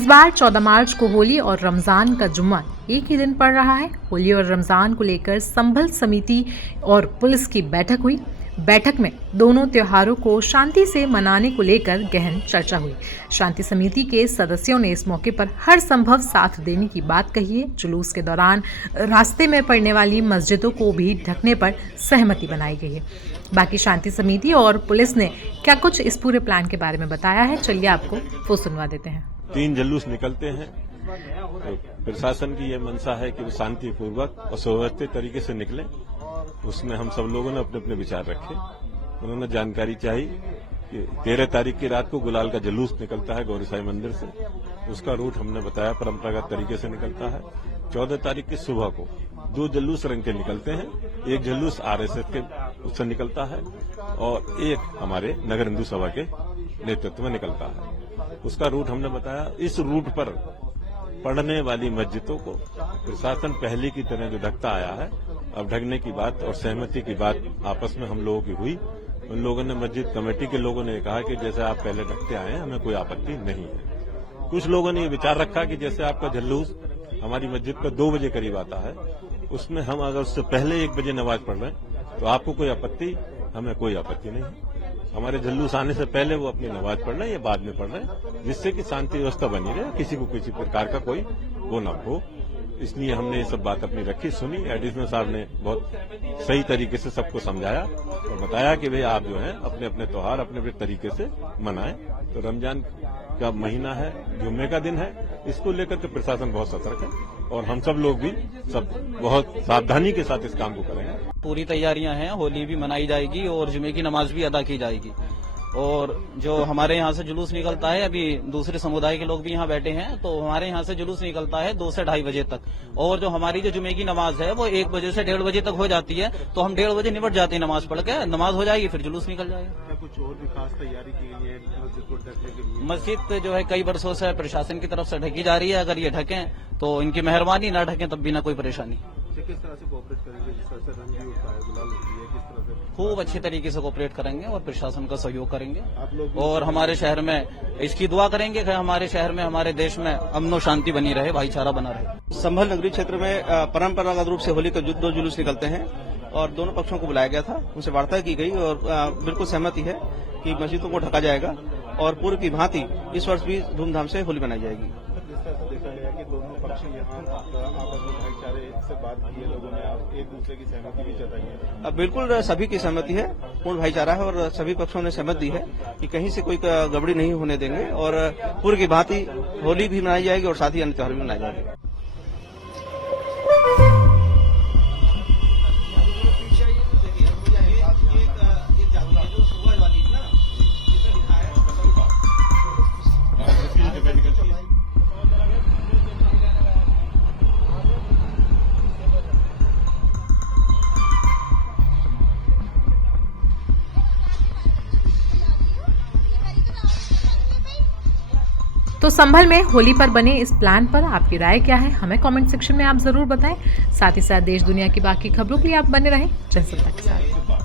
इस बार 14 मार्च को होली और रमज़ान का जुम्मा एक ही दिन पड़ रहा है। होली और रमज़ान को लेकर संभल समिति और पुलिस की बैठक हुई। बैठक में दोनों त्योहारों को शांति से मनाने को लेकर गहन चर्चा हुई। शांति समिति के सदस्यों ने इस मौके पर हर संभव साथ देने की बात कही है। जुलूस के दौरान रास्ते में पड़ने वाली मस्जिदों को भी ढकने पर सहमति बनाई गई है। बाकी शांति समिति और पुलिस ने क्या कुछ इस पूरे प्लान के बारे में बताया है, चलिए आपको वो सुनवा देते हैं। 3 जुलूस निकलते हैं तो प्रशासन की यह मंशा है कि वो शांतिपूर्वक और सुव्यवस्थित तरीके से निकले। उसमें हम सब लोगों ने अपने अपने विचार रखे। उन्होंने जानकारी चाहिए कि 13 तारीख की रात को गुलाल का जुलूस निकलता है गौरी साई मंदिर से। उसका रूट हमने बताया परंपरागत तरीके से निकलता है। 14 तारीख की सुबह को 2 जुलूस रंग के निकलते हैं। एक जुलूस आरएसएस के उससे निकलता है और एक हमारे नगर हिंदू सभा के नेतृत्व में निकलता है। उसका रूट हमने बताया। इस रूट पर पड़ने वाली मस्जिदों को प्रशासन पहले की तरह जो ढकता आया है, अब ढकने की बात और सहमति की बात आपस में हम लोगों की हुई। उन लोगों ने, मस्जिद कमेटी के लोगों ने कहा कि जैसे आप पहले ढकते आए हैं, हमें कोई आपत्ति नहीं है। कुछ लोगों ने ये विचार रखा कि जैसे आपका जुलूस हमारी मस्जिद पर 2 बजे करीब आता है, उसमें हम अगर उससे पहले 1 बजे नमाज पढ़ रहे हैं तो आपको कोई आपत्ति, हमें कोई आपत्ति नहीं है। हमारे जुलूस आने से पहले वो अपनी नमाज पढ़ रहे हैं या बाद में पढ़ रहे हैं, जिससे कि शांति व्यवस्था बनी रहे, किसी को किसी प्रकार का कोई वो न हो। इसलिए हमने ये सब बात अपनी रखी, सुनी। एडिशनल साहब ने बहुत सही तरीके से सबको समझाया और बताया कि भाई आप जो है अपने अपने त्योहार अपने अपने तरीके से मनाएं। तो रमजान का महीना है, जुम्मे का दिन है, इसको लेकर के प्रशासन बहुत सतर्क है और हम सब लोग भी सब बहुत सावधानी के साथ इस काम को करेंगे। पूरी तैयारियां हैं, होली भी मनाई जाएगी और जुमे की नमाज भी अदा की जाएगी। और जो हमारे यहाँ से जुलूस निकलता है, अभी दूसरे समुदाय के लोग भी यहाँ बैठे हैं, तो हमारे यहाँ से जुलूस निकलता है 2 से 2:30 बजे तक। और जो हमारी जो जुमे की नमाज है वो 1 बजे से 1:30 बजे तक हो जाती है, तो हम 1:30 बजे निपट जाते हैं नमाज पढ़ के। नमाज हो जाएगी फिर जुलूस निकल जाएगा। कुछ और भी खास तैयारी की गई है मस्जिद को ढकने के लिए? मस्जिद जो है कई वर्षों से प्रशासन की तरफ से ढकी जा रही है। अगर ये ढकें तो इनकी मेहरबानी, ना ढकें तब भी ना कोई परेशानी। किस तरह से कोऑपरेट करेंगे? जिस तरह से रंग भी उठता है, गुलाल उठती है, किस तरह से खूब अच्छे तरीके से कोऑपरेट करेंगे और प्रशासन का सहयोग करेंगे। आप लोग और हमारे शहर में इसकी दुआ करेंगे कि हमारे शहर में, हमारे देश में अमन और शांति बनी रहे, भाईचारा बना रहे। संभल नगरी क्षेत्र में परंपरागत रूप से होली के 2 जुलूस निकलते हैं और दोनों पक्षों को बुलाया गया था, उनसे वार्ता की गई और बिल्कुल सहमति है कि मस्जिदों को ढका जाएगा और पूर्व की भांति इस वर्ष भी धूमधाम से होली मनाई जाएगी। जिस तरह से देखा गया कि दोनों पक्ष यहाँ आपस में भाईचारे से बात की है, लोगों ने एक दूसरे की सहमति भी जताई है। बिल्कुल सभी की सहमति है, पूर्ण भाईचारा है और सभी पक्षों ने सहमति दी है कि कहीं से कोई गड़बड़ी नहीं होने देंगे और पूर्व की भांति होली भी मनाई जाएगी और साथ ही अन्य त्योहार भी मनाए जाएंगे। तो संभल में होली पर बने इस प्लान पर आपकी राय क्या है, हमें कमेंट सेक्शन में आप जरूर बताएं। साथ ही साथ देश दुनिया की बाकी खबरों के लिए आप बने रहें जनसत्ता के साथ।